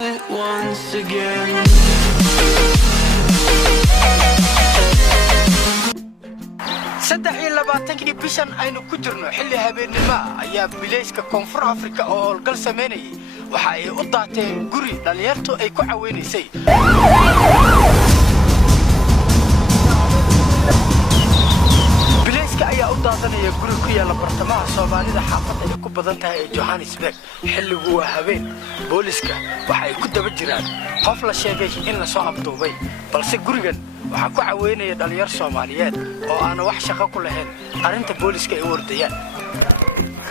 once again. saddex iyo labaatankii bishan aynu ku jirno xilli habeenimo ayaa milayska koonfur Afrika oo howlgal sameynayay waxa ay u daateen guri dhalinyartu ay ku caweynaysay milayska ayaa u daadanaya guri ku yaala bartamaha Soomaalida xaafadda ay ku badan tahay ee Johannesburg xilligu waa habeen booliska waxa ay ku daba jiraan qof la sheegay in la soo abduubay balse gurigan waxa ku caweynaya dhalinyar Soomaaliyeed oo aan wax shaqo ku lahayn arinta booliska ay wardayaan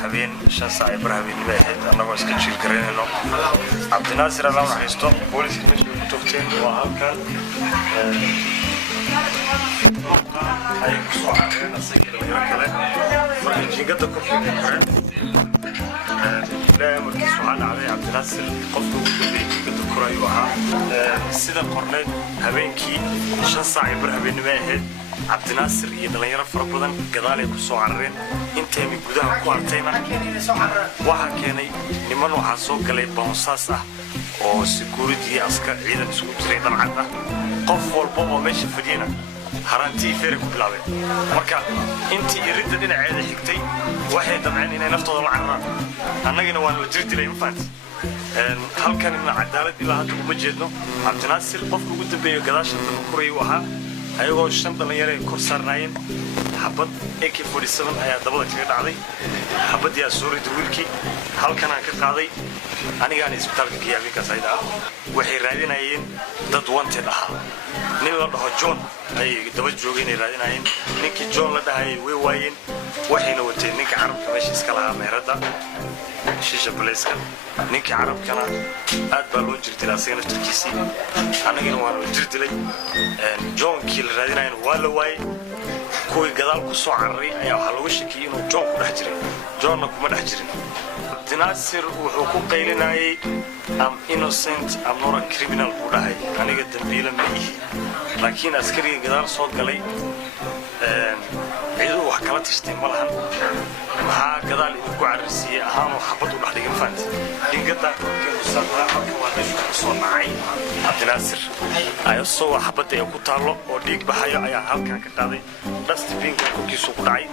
habeen shan saac ay barnaamij leeyahay anagoo iska jiil gareynayno Abdinaasir Allah naxariisto booliska meesha ku toogteen waa halkan ay ku soo caawiyeen asaga iyo kale markii jingada ku fiican لا مركز وعلى عليه Abdinaasir qofku uu jingada korayo ahaa sida qorneed habeenkii shan saac ay barnaamij leeyahay Abdinaasir iyo dhalinyaro fara badan gadaal ay ku soo carareen intay gudaha ku artayna waxa keenay niman waxa soo galay boonsaas ah oo security askar ciidan isku jiray dhamcad ah qof walba oo meesha fadhiyana harantii feer ku bilaabay marka intii iridda dhinaceeda xigtay waxay damceen inay naftooda la cararaan annagina waan la jirdilay mafaanti halkan in cadaalad ilaa hadda uma jeedno Abdinaasir qofku ugu dambeeyay gadaashan koray uu ahaa ayagoo shan dhalinyaro ay kor saarnaayeen xabad AK47 ayaa dabada kaga dhacday xabadii Asuuri wiilkii halkan aan ka qaaday aniga isbitaalka geeyay ka sayda waxay raadinayeen dad wanted ah nin la dhaho John ay daba joogeen ay raadinayeen ninkii John la dhahay way waayeen waxayna wateen ninka carabka meesha iska lahaa meerada shisha baleeska ninkii carabkana aad baa loo jirtay asagana turkiisi anagana waan loo jirtay John kii la raadinayeen waa la waayay kuwii gadaal ku soo cararay ayaa waxa lagu shakiyay inuu John ku dhex jiray John kuma dhex jirin Abdinaasir wuxuu ku qaylinayay am innocent am not a criminal ku dhahay aniga dambiile ma ihi laakiin askariga gadaal soo galay ciidu wax kala tashtay malahan maxaa gadaal ku carrisiyay ahaan xabad u dhaxdhigay fant dingada korkeedu saaraa halka waa meesha soo nacay Abdinaasir ay soo xabad ay ku taalo oo dhiig baxayo ayaa halkan ka qaaday dustbin-ka korkiisu ku dhacay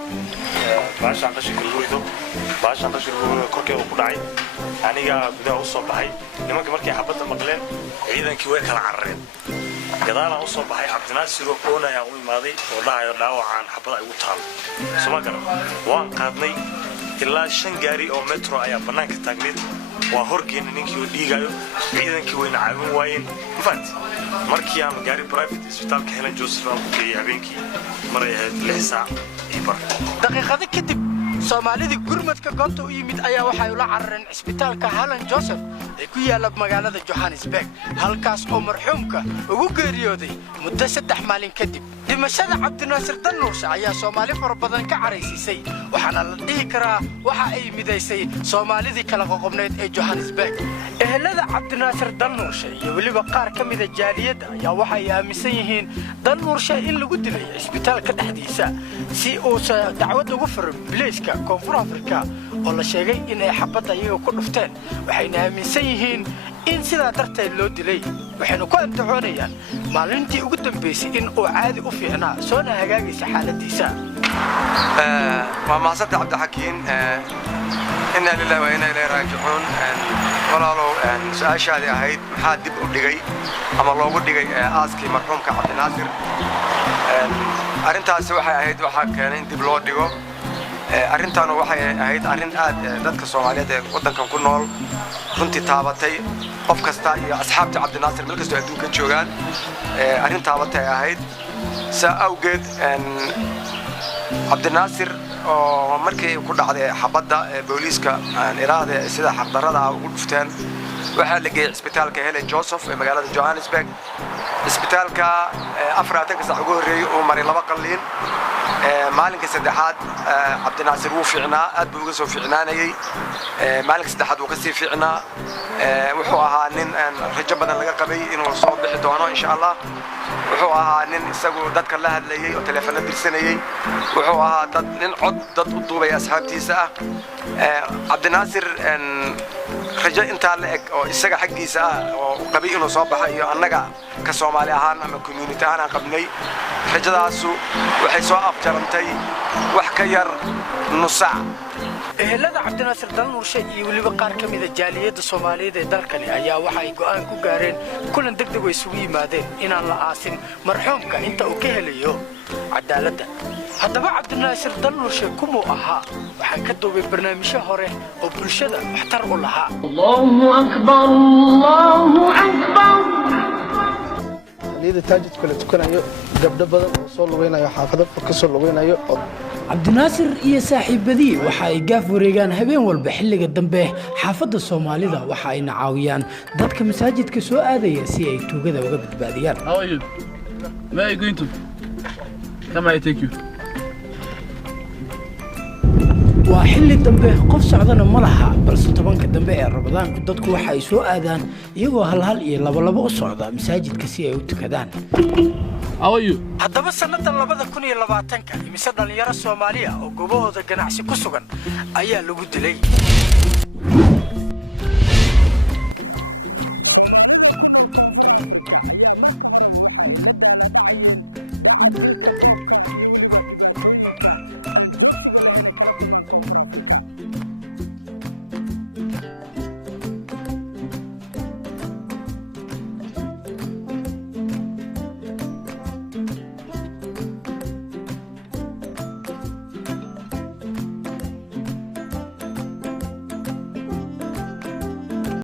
baasha qashinka luudo baasha qashinka luudo korkeedu ku dhacay aniga gudaha u soo baxay nimanka markay xabadda maqleen ciidankii way kala carareen gadaal u soo baxay Abdinaasir oo oonaya u imaaday oo dhahayo dhaawacaan xabad ay u taal Soomaaliya waan qaadnay ilaa 5 gaari oo metro ayaa banaanka taagneed waa horgeena ninkii oo dhiigayo ciidankii wayna caawin waayeen fant markii aan gaari private hospital ka helan Joseph aan ku geeyay habeenkii maray 6 saac iyo bar daqiiqado kadib Soomaalida gurmadka goobta u yimid ayaa waxay u la carareen isbitaalka Halan Joseph ee ku yaala magaalada Johannesburg halkaas oo marxuumka ugu geeriyooday muddo 3 maalin kadib dhimashada Abdinaasir Dalnuurshe ayaa Soomaali fara badan ka caraysisay waxaana la dhihi karaa waxa ay midaysay Soomaalidii kala qoqobneed ee Johannesburg ehelada Abdinaasir Dalnuurshe iyo waliba qaar ka mid ah jaaliyada ayaa waxay aaminsan yihiin Dalnuurshe in lagu dilay isbitaalka dhexdiisa si uu dacwad ugu furo milayska koonfur Afrika oo la sheegay in ay xabad ayaga ku dhufteen waxayna aaminsan yihiin in sida darteed loo dilay waxayna ku antacoonayaan maalintii ugu dambeysay in uu caadi u fiicnaa soo hagaagaysa xaaladiisa ما صدق عبد الحكيم إنا لله وإنا إليه راجعون ولالو سؤال شادي أهيد محاد دب أدقي أما الله أدقي آسكي مرحوم كعبدناصر أرنتها سوحي أهيد وحاك كان دب لو أدقو أرنتها وحي أهيد أرن آد ذاتك الصومالية ودن كان كل نول كنت تابتي قف كستا أصحاب عبدناصر ملك سو أدوك جوغان أرنتها تابتي أهيد سأوجد Abdinaasir oo markii ku dhacday xabadda booliska iraade sida xaqdarada ugu dhufteen waxa la geeyay isbitaalka Helen Joseph ee magaalada Johannesburg isbitaalka 4 saac ugu horeeyay oo maray 2 qalliin maalinka saddexaad Abdinaasir wuu fiicnaa aad buu uga soo fiicnaanayay maalinka saddexaad wuu ka sii fiicnaa wuxuu ahaa nin rajo badan laga qabay inuu soo bixi doono insha Allah wuxuu ahaa nin isagu dadka la hadlayay oo telefoon dirsanayay wuxuu ahaa nin cod dad u duubay asxaabtiisa ah Abdinaasir rajo intaa la eg oo isaga xaggiisa ah oo qabi inuu soo baxo iyo annaga ka Soomaali ahaan ama community ahaan qabnay rajadaasu waxay soo afjarantay wax ka yar nus saac ehelada Abdinaasir Dalnuurshe iyo waliba qaar ka mid ah jaaliyada Soomaaliyeed ee dalkani ayaa waxay go'aan ku gaareen kulan degdeg ah isugu yimaadeen inaan la aasin marxuumka inta uu ka helayo cadaaladda haddaba Abdinaasir Dalnuurshe kumu ahaa waxaan ka duubay barnaamijyo hore oo bulshada waxtar u lahaa Allahu akbar ليدا تاجد كل تكونايو gabdho badan oo soo lugeynayo xaafado ka soo lugeynayo Abdinaasir iyo saaxiibadii waxa ay gaaf wareegaan habeen walba xilliga dambe xaafada Soomaalida waxa ay nacaawiyaan dadka masaajidka soo aadaya si ay tuugada uga badbaadiyaan. How are you? Where are you going to? Come I take you. waa xilli dambe qof socdana ma laha balse tobanka dambe ee Ramadaanku dadku waxa ay soo aadaan iyagoo hal iyo laba u socda masaajidka si ay u tukadaan. How are you? haddaba sanada 2020 imise dhalinyaro Soomaaliya oo gobahooda ganacsi ku sugan ayaa lagu dilay